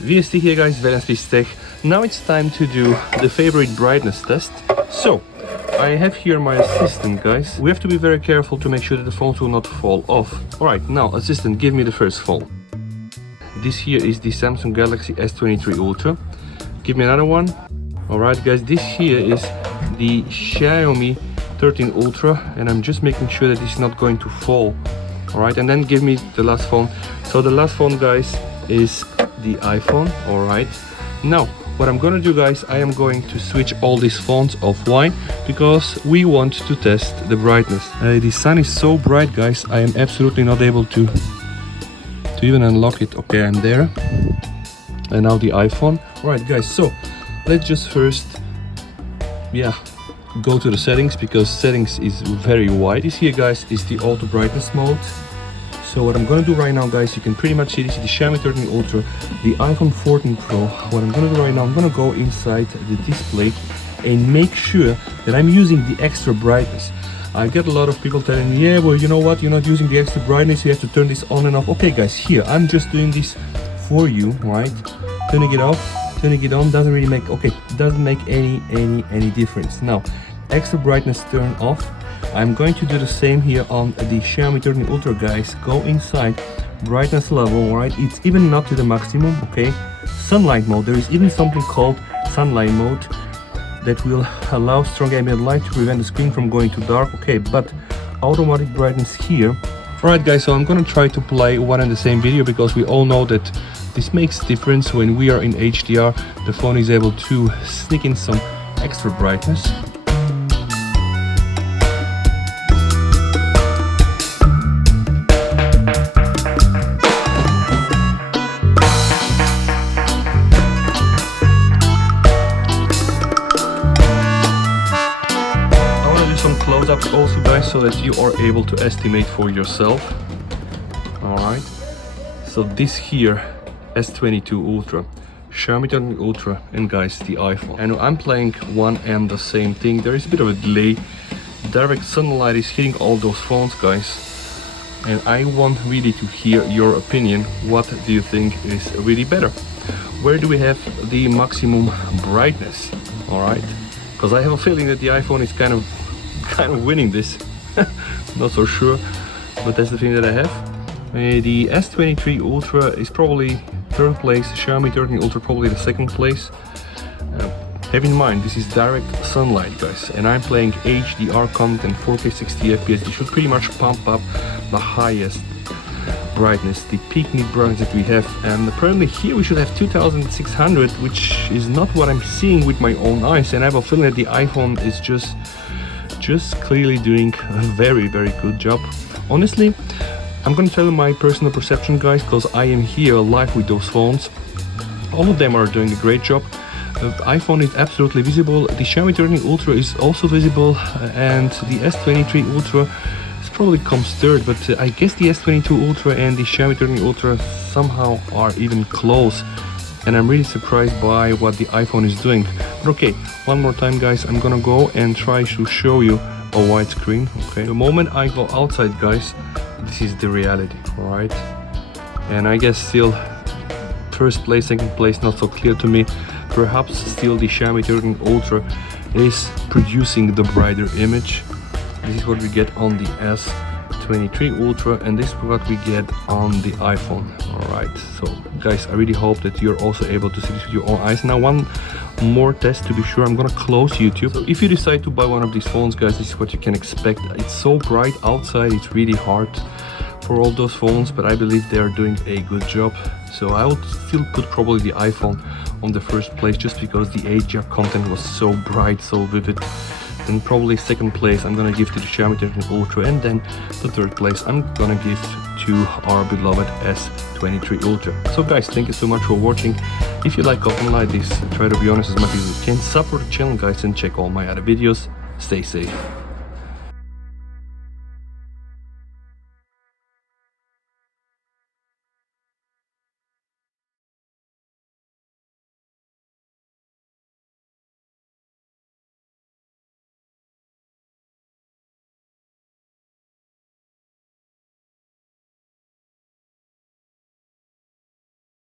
VST here guys, Valence Tech. Now it's time to do the favorite brightness test. So, I have here my assistant guys. We have to be very careful to make sure that the phones will not fall off. Alright, now assistant, give me the first phone. This here is the Samsung Galaxy S23 Ultra. Give me another one. Alright guys, this here is the Xiaomi 13 Ultra, and I'm just making sure that this is not going to fall. Alright, and then give me the last phone. So the last phone guys is the iPhone. Alright, now what I'm gonna do guys, I am going to switch all these phones off. Why? Because we want to test the brightness. The sun is so bright guys, I am absolutely not able to even unlock it. Okay, I'm there. And now the iPhone. Alright guys, so let's just first go to the settings, because settings is very wide. This here guys is the auto brightness mode. So what I'm gonna do right now guys, you can pretty much see this is the Xiaomi 13 Ultra, the iPhone 14 Pro. What I'm gonna do right now, I'm gonna go inside the display and make sure that I'm using the extra brightness. I get a lot of people telling me, yeah, well, you know what, you're not using the extra brightness, you have to turn this on and off. Okay guys, here I'm just doing this for you, right? Turning it off, turning it on doesn't really make, okay, doesn't make any difference. Now, extra brightness turn off. I'm going to do the same here on the Xiaomi 13 Ultra guys. Go inside brightness level, right? It's even not to the maximum, okay? Sunlight mode, there is even something called sunlight mode that will allow strong ambient light to prevent the screen from going too dark, okay? But automatic brightness here. Alright guys, so I'm gonna try to play one and the same video, because we all know that this makes difference when we are in HDR. The phone is able to sneak in some extra brightness. Close-ups also guys, so that you are able to estimate for yourself. Alright, so this here S22 Ultra, Xiaomi 13 Ultra, and guys the iPhone. And I'm playing one and the same thing. There is a bit of a delay. Direct sunlight is hitting all those phones guys, and I want really to hear your opinion. What do you think is really better? Where do we have the maximum brightness? Alright, because I have a feeling that the iPhone is kind of winning this. Not so sure, but that's the thing that I have. The S23 Ultra is probably third place, Xiaomi 13 Ultra probably the second place. Have in mind, this is direct sunlight guys, and I'm playing HDR content, 4K 60 FPS. This should pretty much pump up the highest brightness, the peak need brightness that we have, and apparently here we should have 2600, which is not what I'm seeing with my own eyes, and I have a feeling that the iPhone is just clearly doing a very good job. Honestly, I'm gonna tell you my personal perception guys, because I am here live with those phones. All of them are doing a great job. The iPhone is absolutely visible, the Xiaomi 13 Ultra is also visible, and the S23 Ultra probably comes third, but I guess the S22 Ultra and the Xiaomi 13 Ultra somehow are even close. And I'm really surprised by what the iPhone is doing. But okay, one more time guys, I'm gonna go and try to show you a widescreen. Okay, the moment I go outside guys, this is the reality. All right, and I guess still first place, second place not so clear to me. Perhaps still the Xiaomi 13 Ultra is producing the brighter image. This is what we get on the S23 Ultra, and this is what we get on the iPhone. Alright, so guys, I really hope that you're also able to see this with your own eyes. Now one more test to be sure, I'm gonna close YouTube. So if you decide to buy one of these phones guys, this is what you can expect. It's so bright outside, it's really hard for all those phones, but I believe they are doing a good job. So I would still put probably the iPhone on the first place, just because the HDR content was so bright, so vivid. And probably second place I'm gonna give to the Xiaomi 13 Ultra, and then the third place I'm gonna give to our beloved S23 Ultra. So guys, thank you so much for watching. If you like content like this, try to be honest as much as you can. Support the channel guys, and check all my other videos. Stay safe.